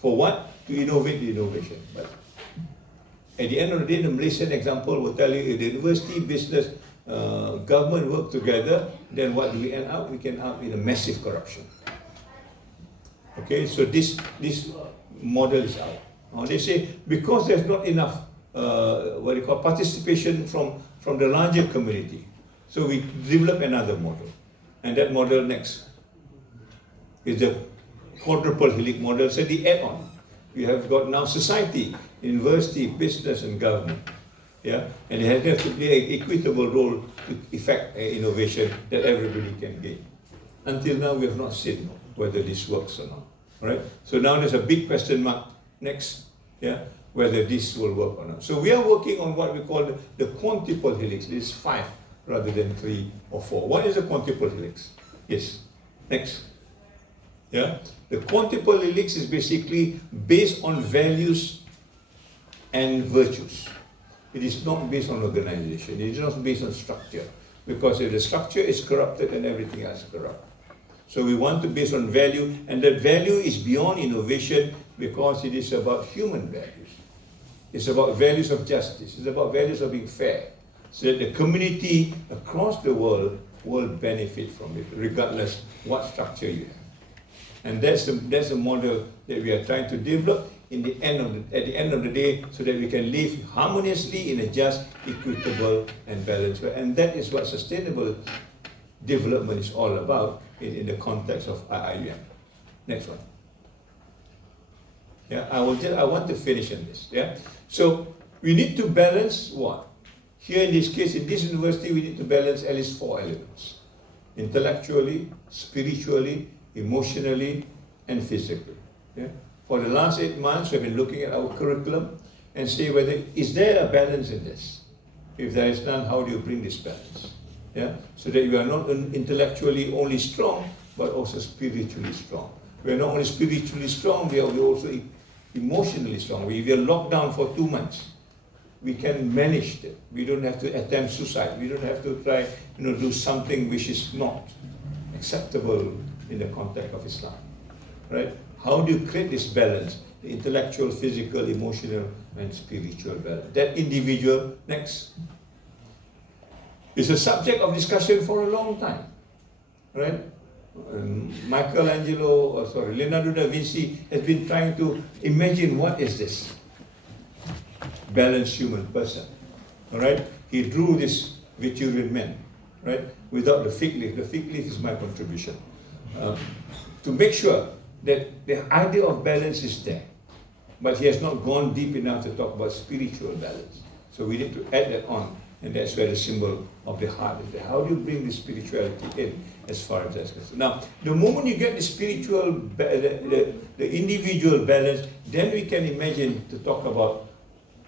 For what? To innovate the innovation. But at the end of the day, the Malaysian example will tell you if the university, business, government work together, then what do we end up? We can end up in a massive corruption. Okay, so this model is out. They say because there's not enough participation from the larger community, so we develop another model, and that model next is the quadruple helix model. So the add-on, we have got now society, university, business, and government. Yeah, and it has to play an equitable role to effect innovation that everybody can gain. Until now, we have not seen whether this works or not. Right? So now there's a big question mark next, yeah, whether this will work or not. So we are working on what we call the quintuple helix. This is 5 rather than 3 or 4. What is a quintuple helix? Yes. Next. Yeah. The quintuple helix is basically based on values and virtues. It is not based on organization. It is not based on structure. Because if the structure is corrupted, then everything else is corrupt. So we want to base on value, and that value is beyond innovation because it is about human values. It's about values of justice. It's about values of being fair, so that the community across the world will benefit from it, regardless what structure you have. And that's the model that we are trying to develop at the end of the day, so that we can live harmoniously in a just, equitable, and balanced way. And that is what sustainable development is all about in the context of IIUM. Next one. Yeah, I want to finish on this. Yeah, so we need to balance what? Here in this case, in this university, we need to balance at least 4 elements: intellectually, spiritually, emotionally, and physically. Yeah. For the last 8 months, we've been looking at our curriculum and say whether is there a balance in this. If there is none, how do you bring this balance? Yeah, so that you are not intellectually only strong, but also spiritually strong. We are not only spiritually strong, we are also emotionally strong. If we are locked down for 2 months, we can manage it. We don't have to attempt suicide. We don't have to try, do something which is not acceptable in the context of Islam, right? How do you create this balance? The intellectual, physical, emotional, and spiritual balance. That individual, next, is a subject of discussion for a long time, right? Leonardo da Vinci has been trying to imagine what is this balanced human person, all right? He drew this Vitruvian man, right? Without the fig leaf. The fig leaf is my contribution. To make sure that the idea of balance is there, but he has not gone deep enough to talk about spiritual balance. So we need to add that on. And that's where the symbol of the heart is there. How do you bring the spirituality in as far as that's concerned? Now, the moment you get the spiritual, the individual balance, then we can imagine to talk about,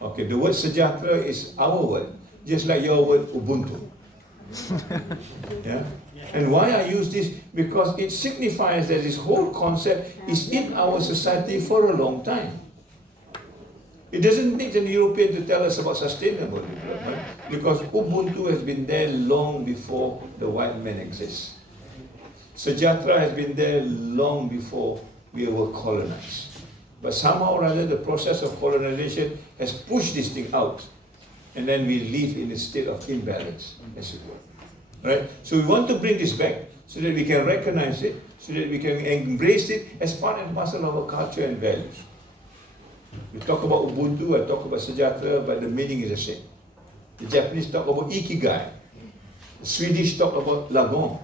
okay, the word sejahtera is our word, just like your word Ubuntu. Yeah? And why I use this? Because it signifies that this whole concept is in our society for a long time. It doesn't need an European to tell us about sustainable development, because Ubuntu has been there long before the white man exists. Sejahtera has been there long before we were colonized. But somehow or other, the process of colonization has pushed this thing out, and then we live in a state of imbalance, as it were. Right? So we want to bring this back so that we can recognize it, so that we can embrace it as part and parcel of our culture and values. We talk about Ubuntu, I talk about sejahtera, but the meaning is the same. The Japanese talk about ikigai. The Swedish talk about lagon.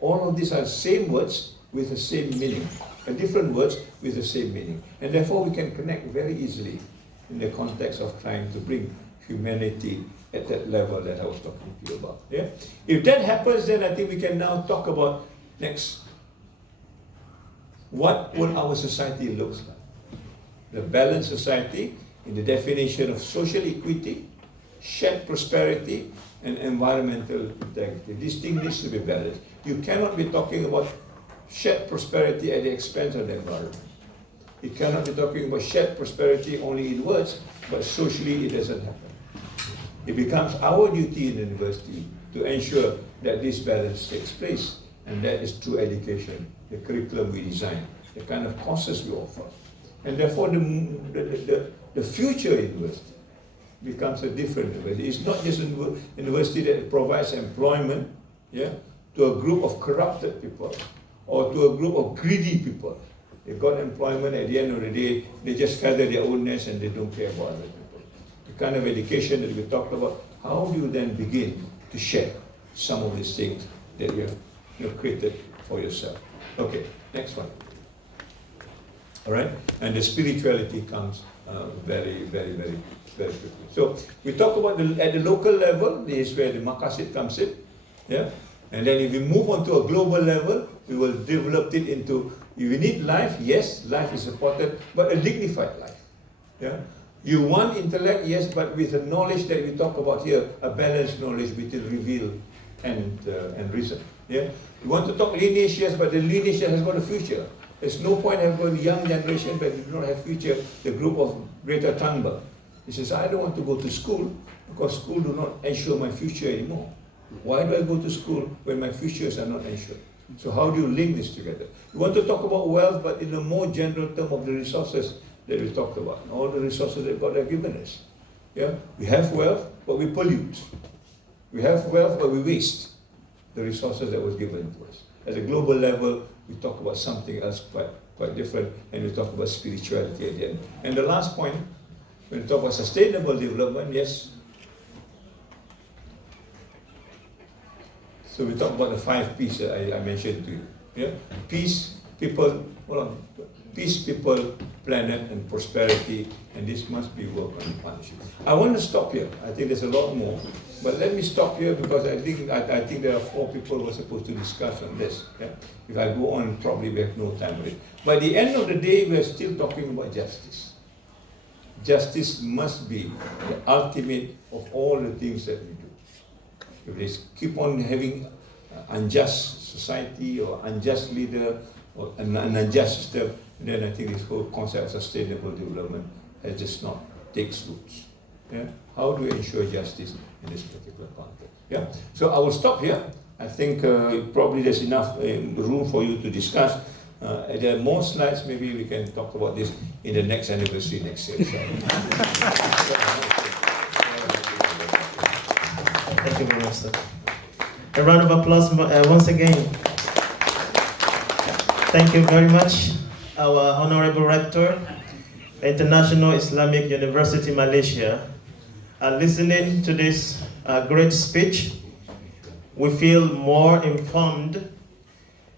All of these are the same words with the same meaning, and different words with the same meaning. And therefore we can connect very easily in the context of trying to bring humanity at that level that I was talking to you about. Yeah? If that happens, then I think we can now talk about next. What will our society look like? The balanced society in the definition of social equity, shared prosperity, and environmental integrity. This thing needs to be balanced. You cannot be talking about shared prosperity at the expense of the environment. You cannot be talking about shared prosperity only in words, but socially it doesn't happen. It becomes our duty in the university to ensure that this balance takes place, and that is through education, the curriculum we design, the kind of courses we offer. And therefore the future university becomes a different university. It's not just a university that provides employment, yeah, to a group of corrupted people or to a group of greedy people. They got employment, at the end of the day, they just feather their own nest and they don't care about other people. The kind of education that we talked about, how do you then begin to share some of these things that you have created for yourself? Okay, next one. All right, and the spirituality comes very quickly. So we talk about at the local level, this is where the maqasid comes in, yeah. And then if we move on to a global level, we will develop it into, you need life, yes, life is important, but a dignified life, yeah. You want intellect, yes, but with the knowledge that we talk about here, a balanced knowledge between reveal and reason, yeah. You want to talk lineage, yes, but the lineage has got a future. There's no point having a young generation but you do not have future. The group of Greater Tanba, he says, I don't want to go to school because school do not ensure my future anymore. Why do I go to school when my futures are not ensured? So how do you link this together? You want to talk about wealth, but in a more general term of the resources that we talked about, all the resources that God has given us. Yeah? We have wealth, but we pollute. We have wealth, but we waste the resources that was given to us. At a global level, we talk about something else quite different, and we talk about spirituality at the end. And the last point, when we talk about sustainable development, yes. So we talk about the 5 P's that I mentioned to you. Yeah? Peace, people, peace, people, planet, and prosperity, and this must be work on partnership. I want to stop here. I think there's a lot more, but let me stop here because I think there are 4 people who are supposed to discuss on this. Yeah? If I go on, probably we have no time for it. By the end of the day, we are still talking about justice. Justice must be the ultimate of all the things that we do. If they keep on having unjust society or unjust leader or an unjust system, then I think this whole concept of sustainable development has just not takes roots. Yeah? How do we ensure justice in this particular context? Yeah? So I will stop here. I think probably there's enough room for you to discuss. There are more slides, maybe we can talk about this in the next anniversary next year. Thank you very much, sir. A round of applause once again. Thank you very much, our Honorable Rector, International Islamic University, Malaysia. Listening to this great speech, we feel more informed,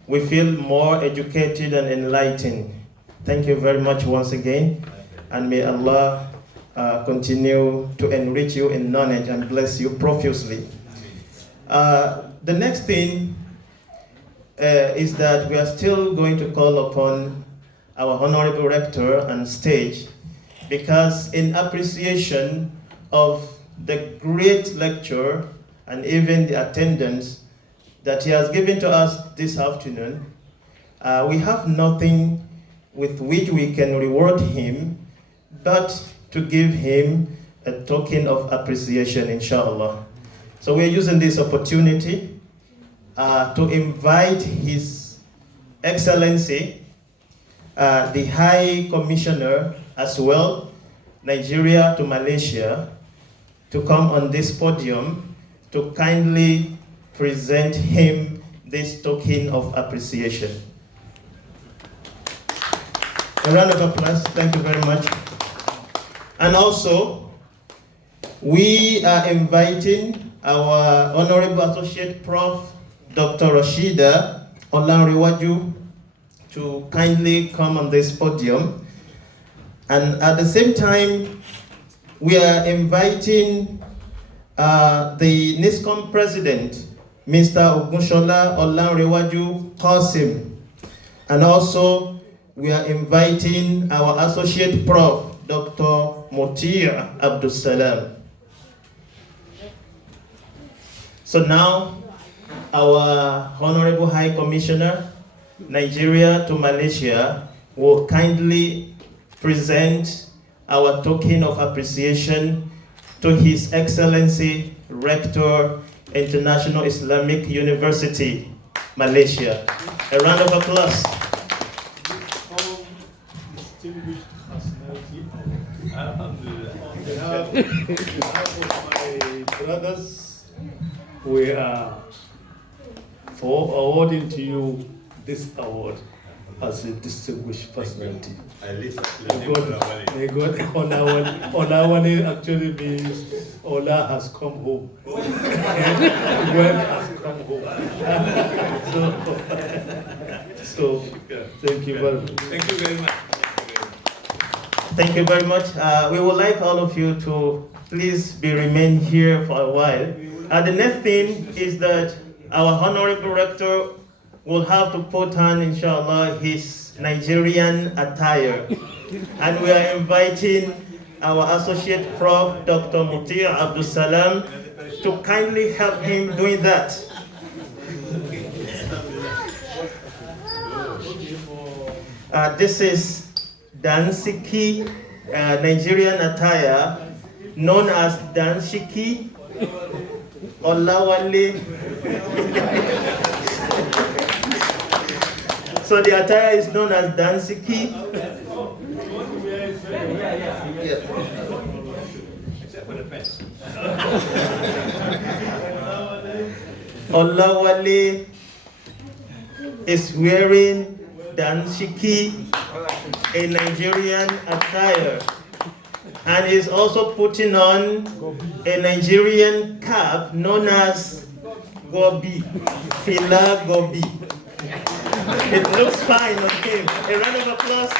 we feel more educated and enlightened. Thank you very much once again, and may Allah continue to enrich you in knowledge and bless you profusely. The next thing is that we are still going to call upon our Honorable Rector on stage, because in appreciation of the great lecture and even the attendance that he has given to us this afternoon, we have nothing with which we can reward him but to give him a token of appreciation, inshallah. So we're using this opportunity to invite His Excellency, the High Commissioner as well, Nigeria to Malaysia, to come on this podium to kindly present him this token of appreciation. A round of applause, thank you very much. And also, we are inviting our Honorable Associate Prof, Dr. Rashidah Olanrewaju, to kindly come on this podium. And at the same time, we are inviting the NISCOM President, Mr. Olanrewaju Qasim. And also, we are inviting our Associate Prof, Dr. Motir Abdul. So now, our Honorable High Commissioner, Nigeria to Malaysia, will kindly present our token of appreciation to His Excellency, Rector, International Islamic University, Malaysia. A round of applause. Distinguished Personality Award. Alhamdulillah. On behalf of my brothers, we are for awarding to you this award as a distinguished personality. May God Olawale actually means Ola has come home. Well has come home. So thank you very much. Thank you very much. Thank you very much. We would like all of you to please remain here for a while. The next thing is that our Honorable Rector will have to put on, inshallah, his Nigerian attire. And we are inviting our Associate Prof, Dr. Mutir Abdul Salam, to kindly help him doing that. This is Dansiki, Nigerian attire, known as Danshiki, Olawale. So the attire is known as Dansiki. Except for the pants. Olawale is wearing Danshiki, a Nigerian attire, and is also putting on a Nigerian cap known as Gobi, Fila Gobi. It looks fine on him. A round of applause.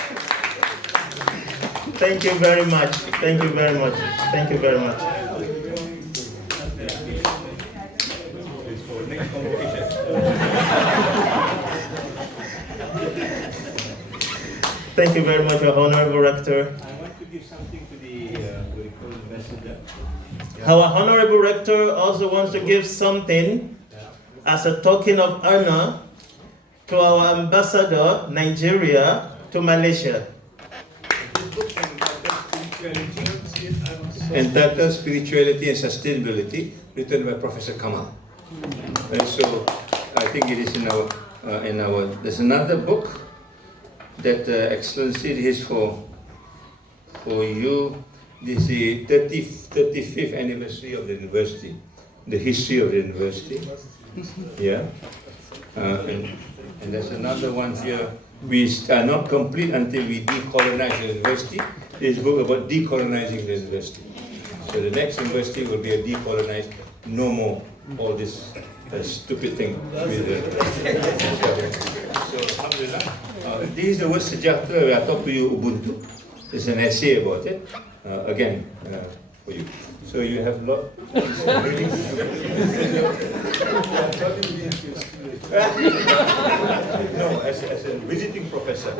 Thank you very much. Thank you very much. Thank you very much. Thank you very much, our Honorable Rector. I want to give something to the ambassador. Our Honorable Rector also wants to give something as a token of honor to our ambassador, Nigeria, to Malaysia. Entitled Spirituality and Sustainability, written by Professor Kamal. And so I think it is in our there's another book that Excellency is for you. This is the 35th anniversary of the university, the history of the university. Yeah. And there's another one here. We are not complete until we decolonize the university. This book about decolonizing the university. So the next university will be a decolonized, no more all this stupid thing. So, alhamdulillah. This is the word sejahtera. I talk to you Ubuntu. There's an essay about it. Again, for you. So you have a lot. No, as a visiting professor.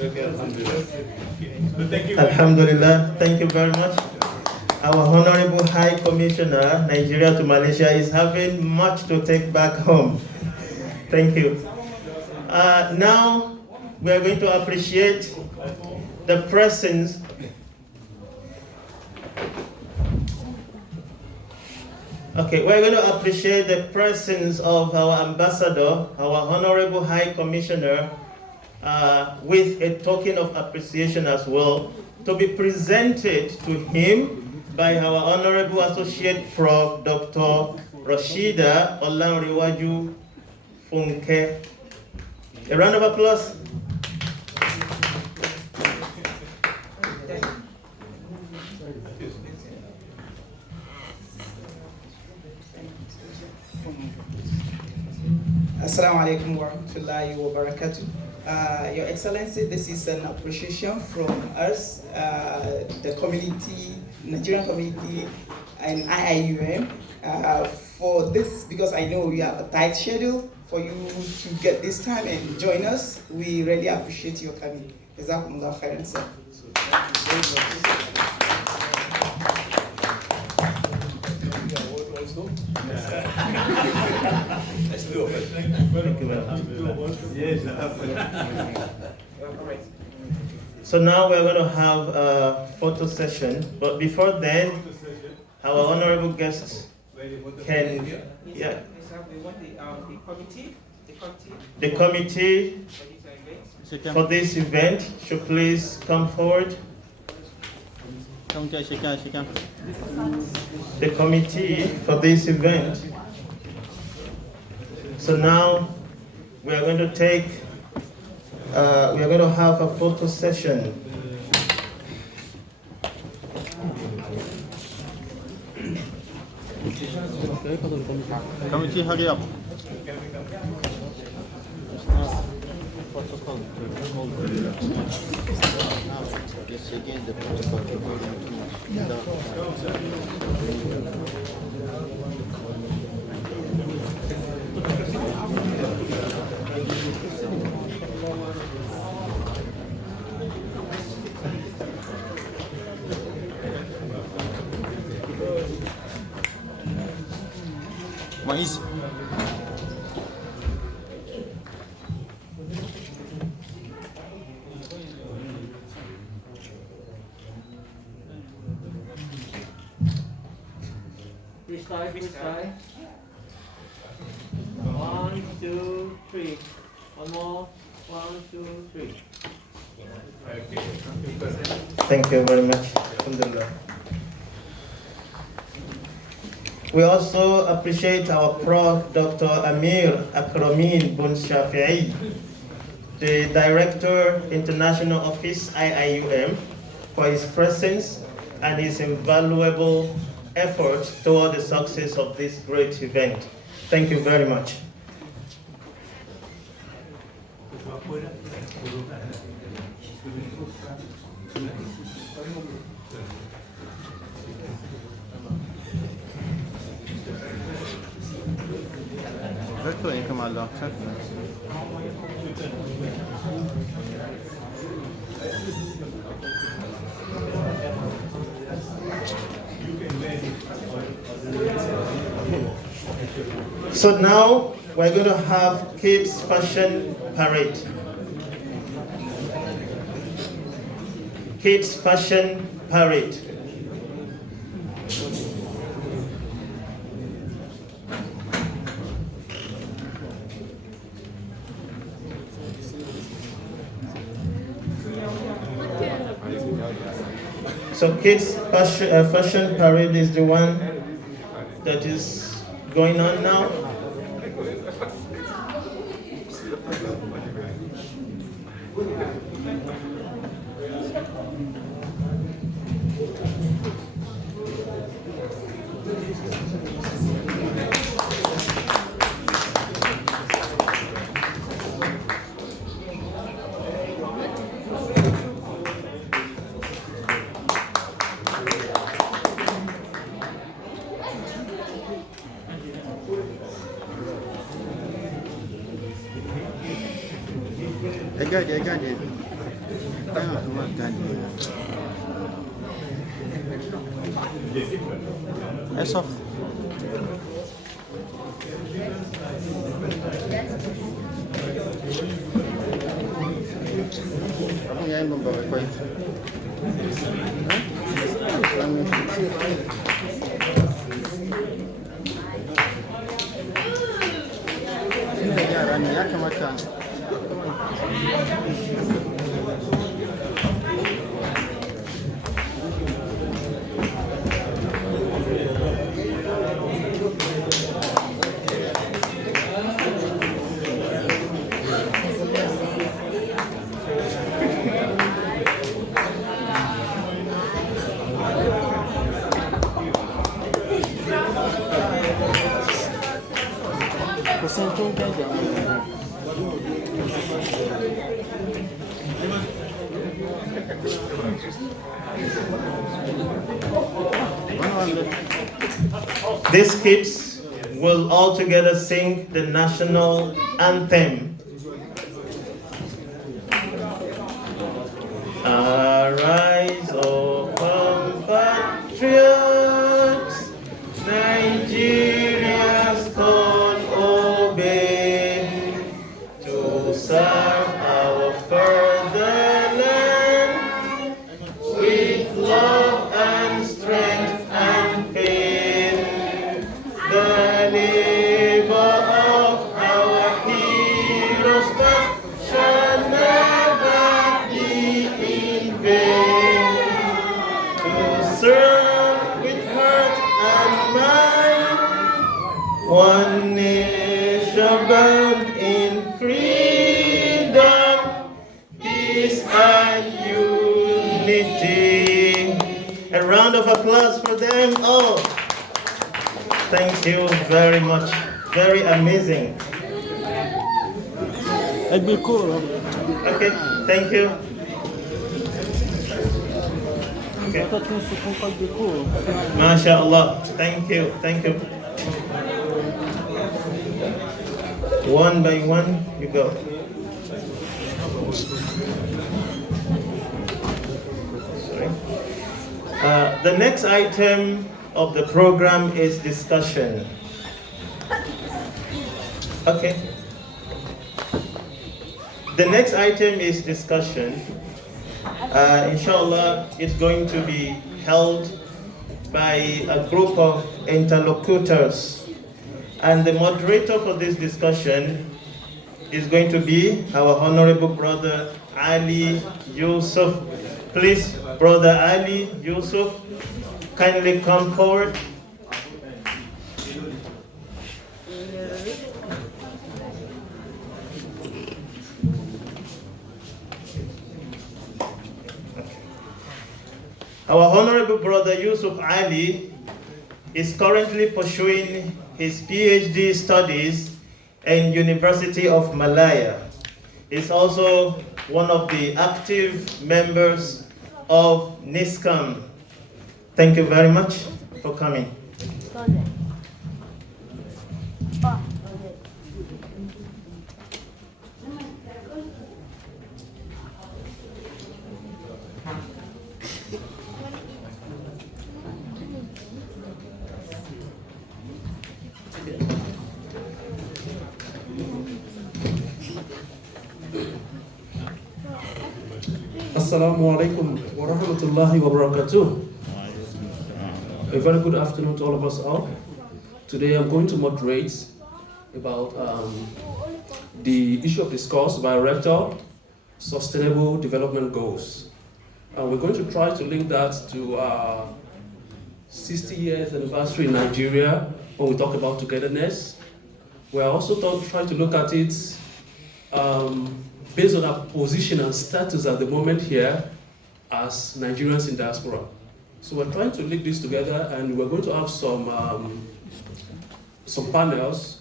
Okay, alhamdulillah. So thank you. Alhamdulillah, thank you very much. Our Honorable High Commissioner, Nigeria to Malaysia, is having much to take back home. Thank you. Now, we are going to appreciate the presence Okay, we're going to appreciate the presence of our ambassador, our Honorable High Commissioner, with a token of appreciation as well, to be presented to him by our Honorable Associate Prof. Dr. Rashidah Olanrewaju Funke. A round of applause. Assalamu alaikum wa rahmatullahi wa barakatuh. Your Excellency, this is an appreciation from us, the community, Nigerian community, and IIUM, for this, because I know we have a tight schedule for you to get this time and join us. We really appreciate your coming. Jazakumullah khairan, sir. Let's do it. So now we're going to have a photo session, but before then, our honorable guests can, We want the committee. the committee for this event should please come forward. The committee for this event. So now we are going to have a photo session. Committee, hurry up. Yes, again the protocol. Mais. Which side? 1, 2, 3. One more. 1, 2, 3. Thank you very much. Alhamdulillah. We also appreciate our Prof. Dr. Amir Akramin Bun Shafi'i, the Director, International Office, IIUM, for his presence and his invaluable efforts toward the success of this great event. Thank you very much. Rector yang kemala. So now we're going to have kids fashion parade. Kids fashion parade. So kids fashion parade is the one that is going on now. I got it. Assoc. Apa yang membawa kue? Ini yaran ya macam. These kids will all together sing the national anthem. Arise, O compatriots, Nigeria's call obey, to serve our fatherland with love and strength and faith. The labor of our heroes round of applause for them. Oh, thank you very much. Very amazing. It'd be cool. Okay, thank you. Okay. It'd be cool. MashaAllah. Thank you. Thank you. One by one, you go. Sorry. The next item of the program is discussion. Okay. The next item is discussion. Inshallah, it's going to be held by a group of interlocutors. And the moderator for this discussion is going to be our honorable brother Ali Yusuf. Please, brother Ali Yusuf, kindly come forward. Our honorable brother Yusuf Ali is currently pursuing his PhD studies in University of Malaya. He's also one of the active members of NISCOM. Thank you very much for coming. Assalamu alaikum wa rahmatullahi wa barakatuh. A very good afternoon to all of us all. Today I'm going to moderate about the issue of discourse by Rector, Sustainable Development Goals. And we're going to try to link that to 60 years anniversary in Nigeria when we talk about togetherness. We're also trying to look at it based on our position and status at the moment here as Nigerians in diaspora. So we're trying to link this together, and we're going to have some panels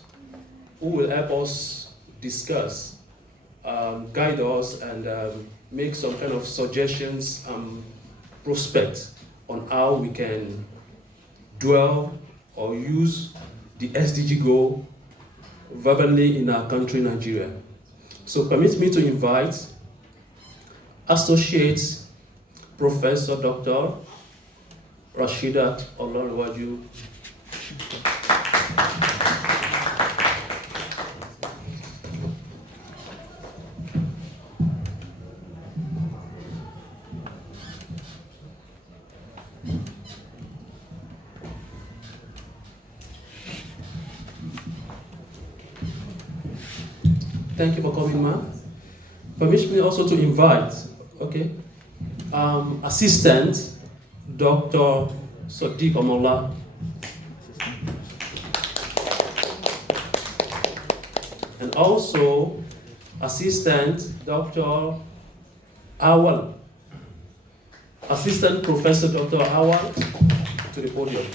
who will help us discuss, guide us, and make some kind of suggestions and prospects on how we can dwell or use the SDG goal verbally in our country, Nigeria. So permit me to invite Associate Professor Dr. Rashidah Olanrewaju. Thank you for coming, ma'am. Permit me also to invite, Assistant Dr. Sodiq Omoola. And also Assistant Dr. Auwal. Assistant Professor Dr. Auwal to the podium.